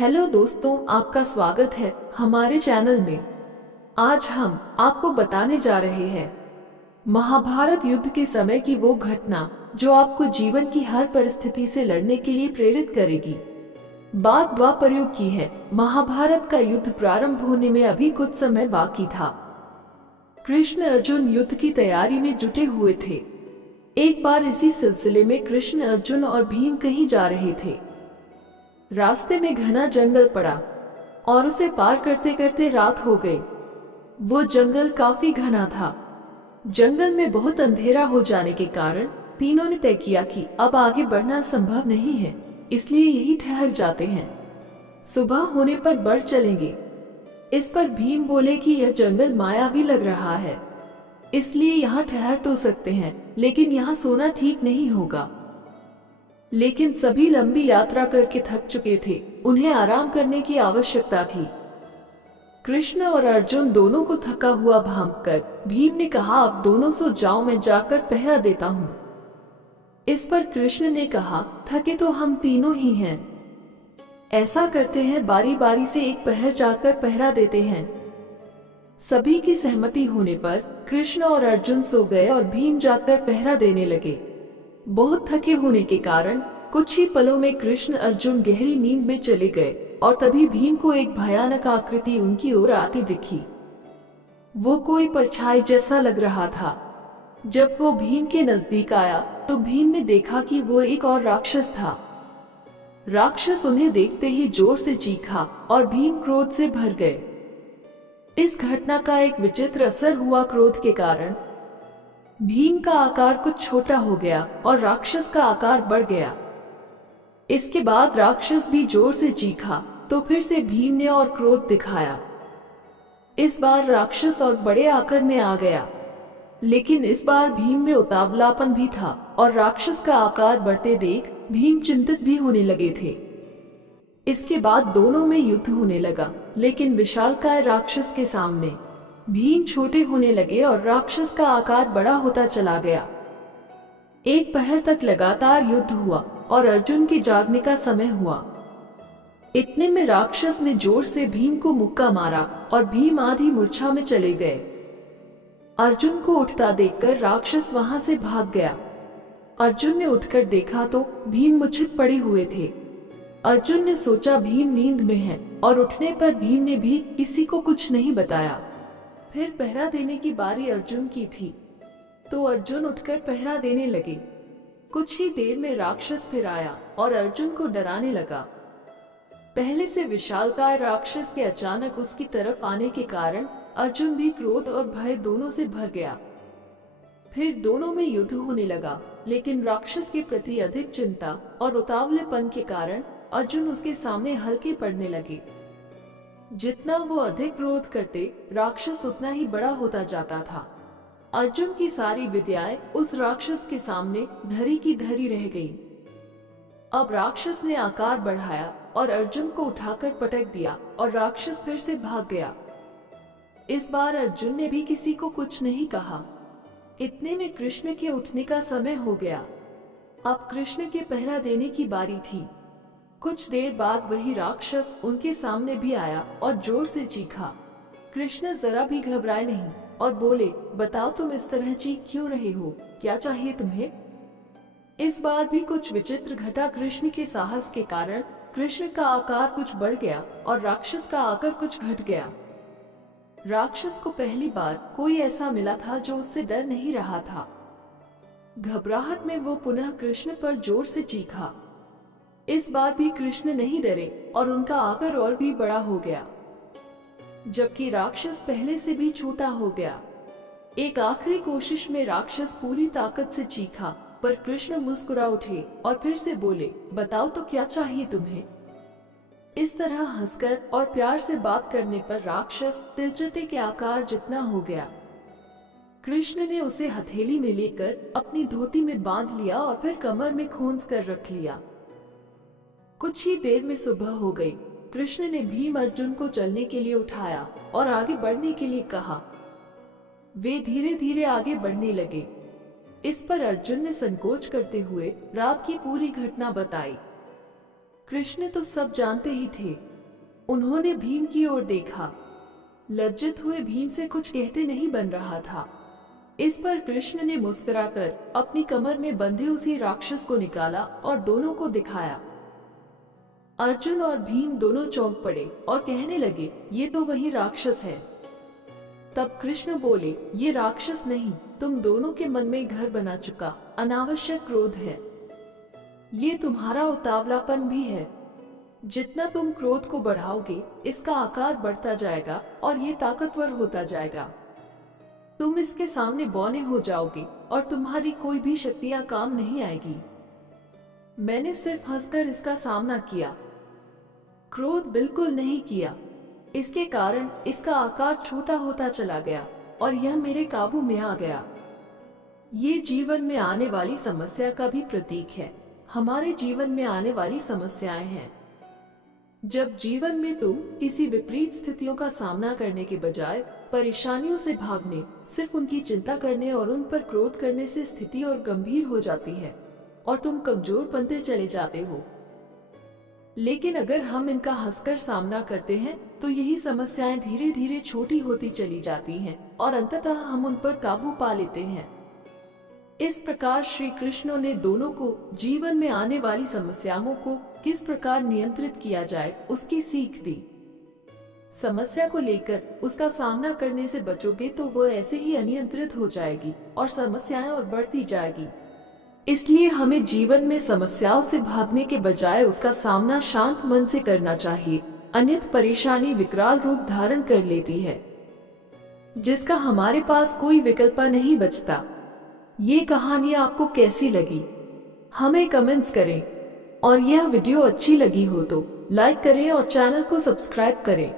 Hello दोस्तों, आपका स्वागत है हमारे चैनल में। आज हम आपको बताने जा रहे हैं महाभारत युद्ध के समय की वो घटना जो आपको जीवन की हर परिस्थिति से लड़ने के लिए प्रेरित करेगी। बात द्वापर युग की है। महाभारत का युद्ध प्रारंभ होने में अभी कुछ समय बाकी था। कृष्ण अर्जुन युद्ध की तैयारी में जुटे हुए थे। एक बार इसी सिलसिले में कृष्ण, अर्जुन और भीम कहीं जा रहे थे। रास्ते में घना जंगल पड़ा और उसे पार करते करते रात हो गई। वो जंगल काफी घना था। जंगल में बहुत अंधेरा हो जाने के कारण तीनों ने तय किया कि अब आगे बढ़ना संभव नहीं है, इसलिए यही ठहर जाते हैं। सुबह होने पर बढ़ चलेंगे। इस पर भीम बोले कि यह जंगल मायावी लग रहा है, इसलिए यहाँ ठहर तो सकते हैं, लेकिन यहाँ सोना ठीक नहीं होगा। लेकिन सभी लंबी यात्रा करके थक चुके थे, उन्हें आराम करने की आवश्यकता थी। कृष्ण और अर्जुन दोनों को थका हुआ भांपकर भीम ने कहा, अब दोनों सो जाओ, मैं जाकर पहरा देता हूँ। इस पर कृष्ण ने कहा, थके तो हम तीनों ही हैं। ऐसा करते हैं, बारी बारी से एक पहर जाकर पहरा देते हैं। सभी की सहमति होने पर कृष्ण और अर्जुन सो गए और भीम जाकर पहरा देने लगे। बहुत थके होने के कारण कुछ ही पलों में कृष्ण अर्जुन गहरी नींद में चले गए और तभी भीम को एक भयानक आकृति उनकी ओर आती दिखी। वो कोई परछाई जैसा लग रहा था। जब वो भीम के नजदीक आया तो भीम ने देखा कि वो एक और राक्षस था। राक्षस उन्हें देखते ही जोर से चीखा और भीम क्रोध से भर गए। इस घटना का एक विचित्र असर हुआ। क्रोध के कारण भीम का आकार कुछ छोटा हो गया और राक्षस का आकार बढ़ गया। इसके बाद राक्षस भी जोर से चीखा तो फिर से भीम ने और क्रोध दिखाया। इस बार राक्षस और बड़े आकार में आ गया, लेकिन इस बार भीम में उतावलापन भी था और राक्षस का आकार बढ़ते देख भीम चिंतित भी होने लगे थे। इसके बाद दोनों में युद्ध होने लगा, लेकिन विशालकाय राक्षस के सामने भीम छोटे होने लगे और राक्षस का आकार बड़ा होता चला गया। एक पहर तक लगातार युद्ध हुआ और अर्जुन के जागने का समय हुआ। इतने में राक्षस ने जोर से भीम को मुक्का मारा और भीम आधी मूर्छा में चले गए। अर्जुन को उठता देखकर राक्षस वहां से भाग गया। अर्जुन ने उठकर देखा तो भीम मूर्छित पड़े हुए थे। अर्जुन ने सोचा भीम नींद में है और उठने पर भीम ने भी किसी को कुछ नहीं बताया। फिर पहरा देने की बारी अर्जुन की थी, तो अर्जुन उठकर पहरा देने लगे। कुछ ही देर में राक्षस फिर आया और अर्जुन को डराने लगा। पहले से विशालकाय राक्षस के अचानक उसकी तरफ आने के कारण अर्जुन भी क्रोध और भय दोनों से भर गया। फिर दोनों में युद्ध होने लगा, लेकिन राक्षस के प्रति अधिक चिंता और उतावलेपन के कारण अर्जुन उसके सामने हल्के पड़ने लगे। जितना वो अधिक क्रोध करते, राक्षस उतना ही बड़ा होता जाता था। अर्जुन की सारी विद्याएं उस राक्षस के सामने धरी की धरी रह गईं। अब राक्षस ने आकार बढ़ाया और अर्जुन को उठाकर पटक दिया और राक्षस फिर से भाग गया। इस बार अर्जुन ने भी किसी को कुछ नहीं कहा। इतने में कृष्ण के उठने का समय हो गया। अब कृष्ण के पहरा देने की बारी थी। कुछ देर बाद वही राक्षस उनके सामने भी आया और जोर से चीखा। कृष्ण जरा भी घबराए नहीं और बोले, बताओ तुम इस तरह चीख क्यों रहे हो, क्या चाहिए तुम्हें? इस बार भी कुछ विचित्र घटा। कृष्ण के साहस के कारण कृष्ण का आकार कुछ बढ़ गया और राक्षस का आकार कुछ घट गया। राक्षस को पहली बार कोई ऐसा मिला था जो उससे डर नहीं रहा था। घबराहट में वो पुनः कृष्ण पर जोर से चीखा। इस बार भी कृष्ण नहीं डरे और उनका आकार और भी बड़ा हो गया, जबकि राक्षस पहले से भी छोटा हो गया। एक आखिरी कोशिश में राक्षस पूरी ताकत से चीखा, पर कृष्ण मुस्कुरा उठे और फिर से बोले, बताओ तो क्या चाहिए तुम्हें? इस तरह हंसकर और प्यार से बात करने पर राक्षस तिलचटे के आकार जितना हो गया। कृष्ण ने उसे हथेली में लेकर अपनी धोती में बांध लिया और फिर कमर में खोंस कर रख लिया। कुछ ही देर में सुबह हो गई। कृष्ण ने भीम अर्जुन को चलने के लिए उठाया और आगे बढ़ने के लिए कहा। वे धीरे धीरे आगे बढ़ने लगे। इस पर अर्जुन ने संकोच करते हुए रात की पूरी घटना बताई। कृष्ण तो सब जानते ही थे। उन्होंने भीम की ओर देखा। लज्जित हुए भीम से कुछ कहते नहीं बन रहा था। इस पर कृष्ण ने मुस्कुराकर अपनी कमर में बंधे उसी राक्षस को निकाला और दोनों को दिखाया। अर्जुन और भीम दोनों चौंक पड़े और कहने लगे, ये तो वही राक्षस है। तब कृष्ण बोले, ये राक्षस नहीं, तुम दोनों के मन में घर बना चुका अनावश्यक क्रोध है। ये तुम्हारा उतावलापन भी है। जितना तुम क्रोध को बढ़ाओगे, इसका आकार बढ़ता जाएगा और ये ताकतवर होता जाएगा। तुम इसके सामने बौने हो जाओगे और तुम्हारी कोई भी शक्तियां काम नहीं आएगी। मैंने सिर्फ हंसकर इसका सामना किया, क्रोध बिल्कुल नहीं किया। इसके कारण इसका आकार छोटा होता चला गया और यह मेरे काबू में आ गया। ये जीवन में आने वाली समस्या का भी प्रतीक है। हमारे जीवन में आने वाली समस्याएं हैं। जब जीवन में तुम किसी विपरीत स्थितियों का सामना करने के बजाय परेशानियों से भागने, सिर्फ उनकी चिंता करने और उन पर क्रोध करने से स्थिति और गंभीर हो जाती है और तुम कमजोर बनते चले जाते हो। लेकिन अगर हम इनका हंसकर सामना करते हैं तो यही समस्याएं धीरे धीरे छोटी होती चली जाती हैं और अंततः हम उन पर काबू पा लेते हैं। इस प्रकार श्री कृष्ण ने दोनों को जीवन में आने वाली समस्याओं को किस प्रकार नियंत्रित किया जाए उसकी सीख दी। समस्या को लेकर उसका सामना करने से बचोगे तो वो ऐसे ही अनियंत्रित हो जाएगी और समस्याएं और बढ़ती जाएगी। इसलिए हमें जीवन में समस्याओं से भागने के बजाय उसका सामना शांत मन से करना चाहिए, अन्यथा परेशानी विकराल रूप धारण कर लेती है, जिसका हमारे पास कोई विकल्प नहीं बचता। ये कहानी आपको कैसी लगी, हमें कमेंट्स करें और यह वीडियो अच्छी लगी हो तो लाइक करें और चैनल को सब्सक्राइब करें।